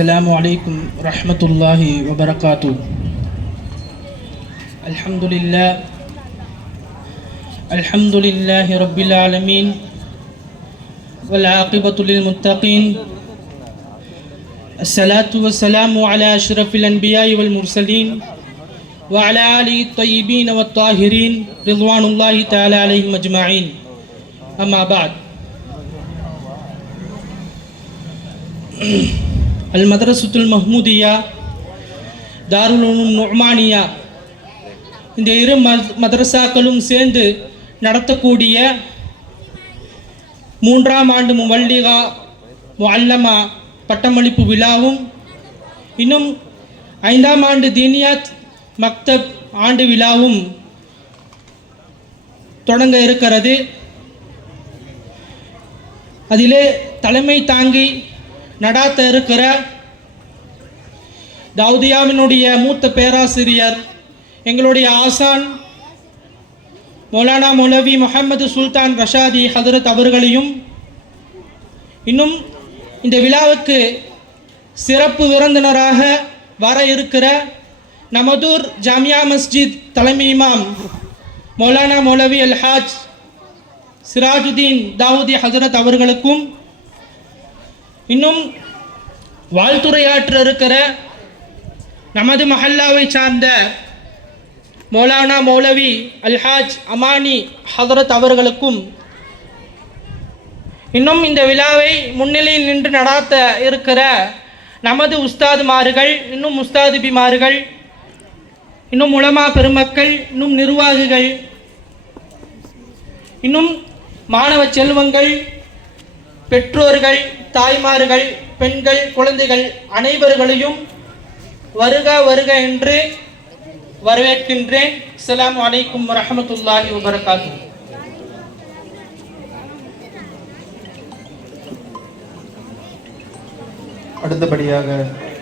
السلام عليكم ورحمة الله وبركاته. الحمد لله. الحمد لله رب العالمين. والعاقبة للمتقين. الصلاة والسلام على أشرف الأنبياء والمرسلين وعلى آله الطيبين والطاهرين. رضوان الله تعالى عليهم أجمعين. أما بعد. அல் மதரசுத்துல் மஹ்மூதியா தாருலும் நொமானியா இந்த இரு மதரசாக்களும் சேர்ந்து நடத்தக்கூடிய மூன்றாம் ஆண்டு முவல்லிகா அல்லமா பட்டமளிப்பு விழாவும் இன்னும் ஐந்தாம் ஆண்டு தீனியாத் மக்தப் ஆண்டு விழாவும் தொடங்க இருக்கிறது. அதிலே தலைமை தாங்கி நடாத்த இருக்கிற தௌதியாவினுடைய மூத்த பேராசிரியர் எங்களுடைய ஆசான் மௌலானா மௌலவி முகமது சுல்தான் ரஷாதி ஹதரத் அவர்களையும் இன்னும் இந்த விழாவுக்கு சிறப்பு விருந்தினராக வர இருக்கிற நமதூர் ஜாமியா மஸ்ஜித் தலைமை இமாம் மௌலானா மௌலவி அல்ஹாஜ் சிராஜுதீன் தாவூதி ஹசரத் அவர்களுக்கும் இன்னும் வாழ்த்துரையாற்ற இருக்கிற நமது மஹல்லாவை சார்ந்த மௌலானா மௌலவி அல்ஹாஜ் அமானி ஹதரத் அவர்களுக்கும் இன்னும் இந்த விழாவை முன்னிலையில் நின்று நடாத்த இருக்கிற நமது உஸ்தாதுமார்கள் இன்னும் உஸ்தாதுபிமார்கள் இன்னும் உலமா பெருமக்கள் இன்னும் நிர்வாகிகள் இன்னும் மாணவ செல்வங்கள் பெற்றோர்கள் தாய்மார்கள் பெண்கள் குழந்தைகள் அனைவர்களையும் வருக வருக என்று வரவேற்கின்றேன். அஸ்லாம் வலைக்கும் வரமத்துல்லாஹி வபரகாத்து அடுத்தபடியாக